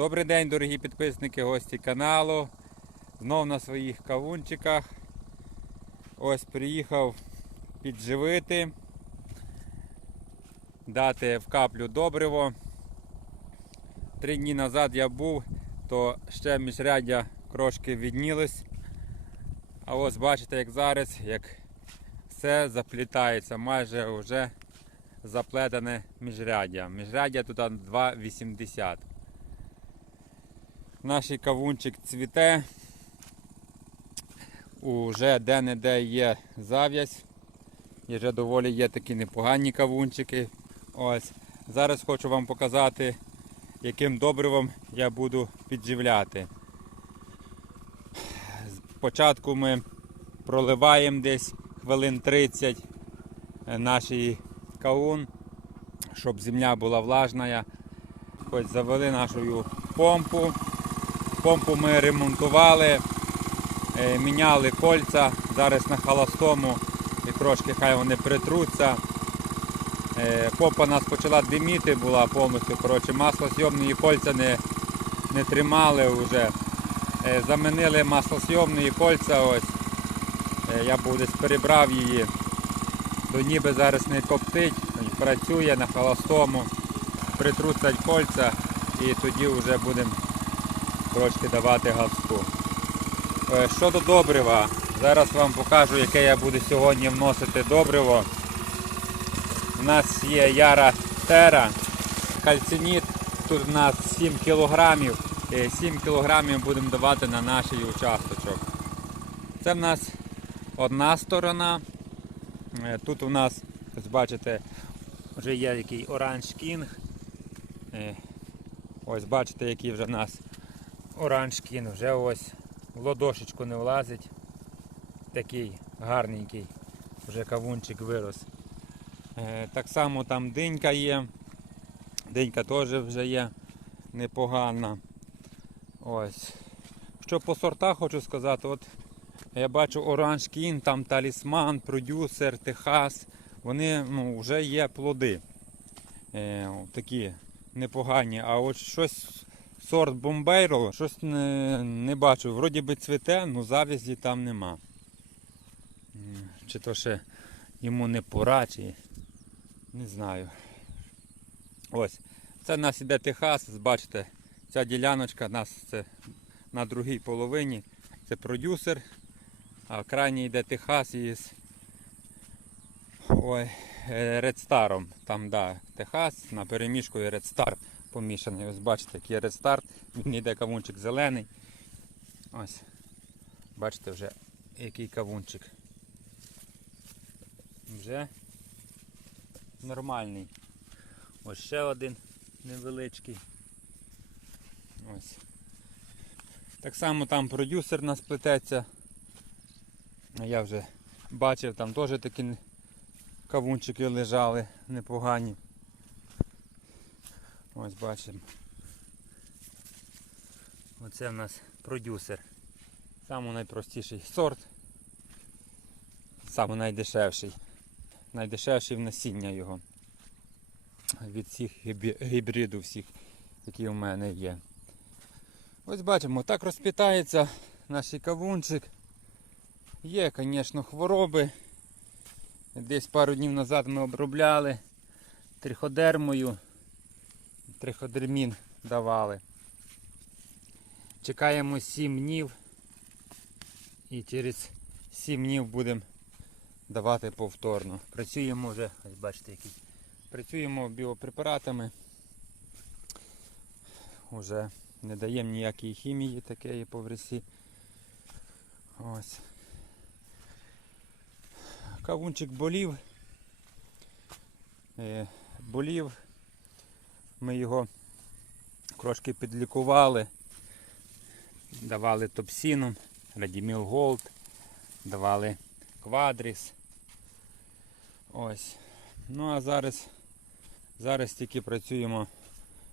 Добрий день, дорогі підписники, гості каналу. Знов на своїх кавунчиках. Ось приїхав підживити, дати в каплю добриво. Три дні назад я був, то ще міжряддя трошки віднілось. А ось бачите, як зараз, як все заплітається, майже вже заплетене міжряддя. Міжряддя тут 2,80. Наш кавунчик цвіте. Уже де-не-де є зав'язь. І вже доволі є такі непогані кавунчики. Ось. Зараз хочу вам показати, яким добривом я буду підживляти. Спочатку ми проливаємо десь хвилин 30 наш кавун, щоб земля була влажна. Ось завели нашу помпу. Помпу ми ремонтували, е, міняли кольця. Зараз на холостому і трошки хай вони притруться. Е, Помпа нас почала диміти, була повністю. Коротше, маслосйомні кольця не, не тримали вже. Е, Замінили маслосйомні кольця. Ось. Я був десь перебрав її. То ніби зараз не коптить, працює на холостому, притруться кольця і тоді вже будемо трошки давати газку. Е, Щодо добрива, зараз вам покажу, яке я буду сьогодні вносити добриво. У нас є яра тера, кальциніт, тут у нас 7 кілограмів. Е, 7 кілограмів будемо давати на наш участочок. Це в нас одна сторона. Е, Тут у нас, ось бачите, вже є який оранж кінг. Е, Ось бачите, який вже в нас оранж кінг. Вже ось в ладошечку не влазить. Такий гарненький вже кавунчик вирос. Е, Так само там динька є. Динька теж вже є непогана. Ось. Що по сортах хочу сказати, от я бачу Оранж Кін, там талісман, продюсер, Техас. Вони ну, вже є плоди. Е, такі непогані. А от щось сорт Бомбейро, щось не, не бачу. Вроді би цвіте, але зав'язі там нема. Чи то ще йому не пора, чи не знаю. Ось. Це в нас іде Техас, бачите, ця діляночка у нас це на другій половині. Це продюсер. А крайній йде Техас із ой, Star. Там, да, Техас на переміжку і Star помішаний. Ось бачите, який Star. Він йде кавунчик зелений. Ось. Бачите вже який кавунчик. Вже нормальний. Ось ще один невеличкий. Ось. Так само там продюсер нас плететься. Я вже бачив, там теж такі кавунчики лежали непогані. Ось бачимо. Оце в нас продюсер. Самий найпростіший сорт. Самий найдешевший. Найдешевший в насіння його. Від всіх гібридів всіх, які у мене є. Ось бачимо, так розпітається наш кавунчик. Є, звісно, хвороби. Десь пару днів назад ми обробляли триходермою. Триходермін давали. Чекаємо 7 днів і через 7 днів будемо давати повторно. Працюємо вже, ось бачите, який. Працюємо біопрепаратами. Уже не даємо ніякої хімії такої по вресі. Ось. Кавунчик болів. Е, болів. Ми його трошки підлікували. Давали топсіном, Радіміл Голд, давали квадріс. Ось. Ну а зараз, зараз тільки працюємо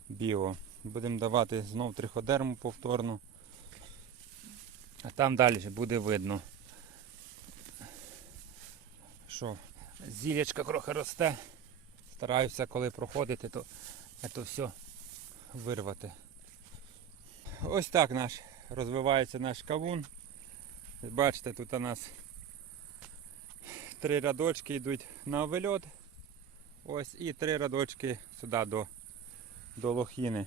біо. Будемо давати знов триходерму повторно. А там далі буде видно, що зілячка трохи росте. Стараюся, коли проходити, то це все вирвати. Ось так наш розвивається наш кавун. Бачите, тут у нас три рядочки йдуть на овельот. Ось і три рядочки сюди до, до лохіни.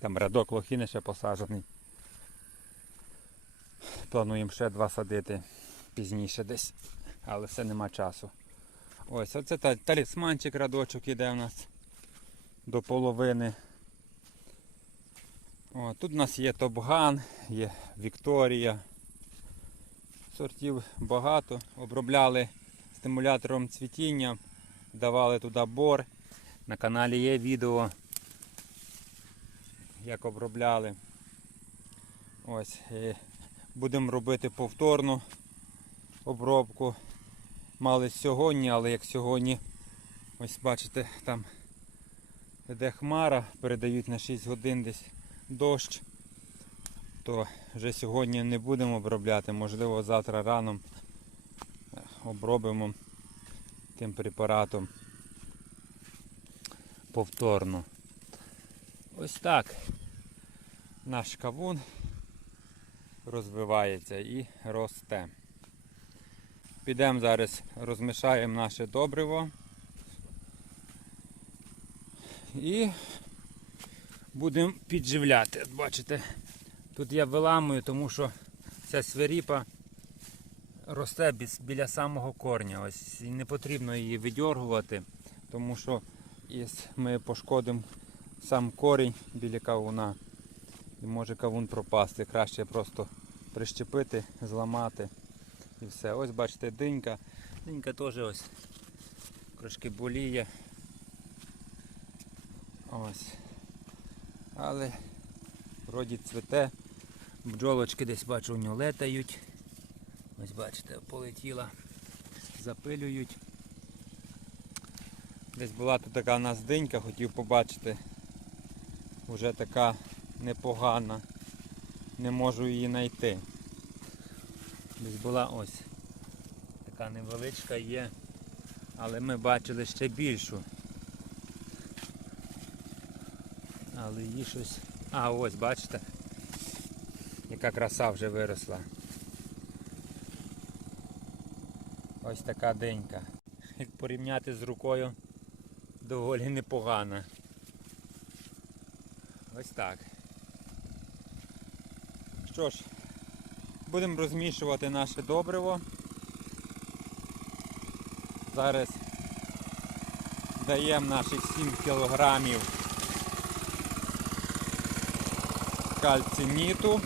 Там рядок лохіни ще посаджений. Плануємо ще два садити пізніше десь, але все нема часу. Ось, оце та- талісманчик рядочок іде у нас до половини. О, тут у нас є Топган, є Вікторія. Сортів багато. Обробляли стимулятором цвітіння, давали туди бор. На каналі є відео, як обробляли. Ось. е, Будемо робити повторну обробку. Мали сьогодні, але як сьогодні, ось бачите, там йде хмара, передають на 6 годин десь дощ, то вже сьогодні не будемо обробляти, можливо завтра рано е, обробимо тим препаратом повторно. Ось так наш кавун розвивається і росте. Підемо зараз розмішаємо наше добриво і будемо підживляти. Бачите, тут я виламую, тому що ця свиріпа росте біля самого корня. Ось і не потрібно її видьоргувати, тому що ми пошкодимо сам корінь біля кавуна. І може кавун пропасти. Краще просто прищепити, зламати і все. Ось бачите, динька. Динька теж ось трошки боліє. Ось. Але вроді цвете. Бджолочки десь бачу у нього летають. Ось бачите, полетіла, запилюють. Десь була тут така у нас динька, хотів побачити. Уже така непогана. Не можу її знайти. Десь була ось. Така невеличка є. Але ми бачили ще більшу. Але її щось... А, ось, бачите? Яка краса вже виросла. Ось така денька. Як порівняти з рукою, доволі непогана. Ось так. Що ж, будемо розмішувати наше добриво. Зараз даємо наших 7 кілограмів кальциніту.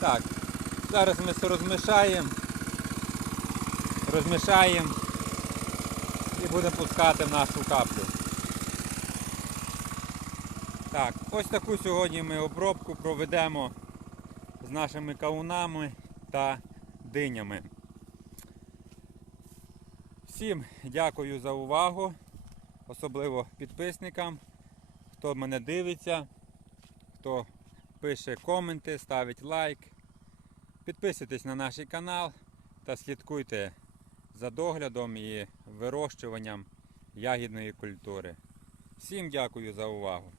Так, зараз ми все розмішаємо, розмішаємо і будемо пускати в нашу каплю. Так, ось таку сьогодні ми обробку проведемо з нашими каунами та динями. Всім дякую за увагу, особливо підписникам, хто мене дивиться, хто пише коменти, ставить лайк. Підписуйтесь на наш канал та слідкуйте за доглядом і вирощуванням ягідної культури. Всім дякую за увагу!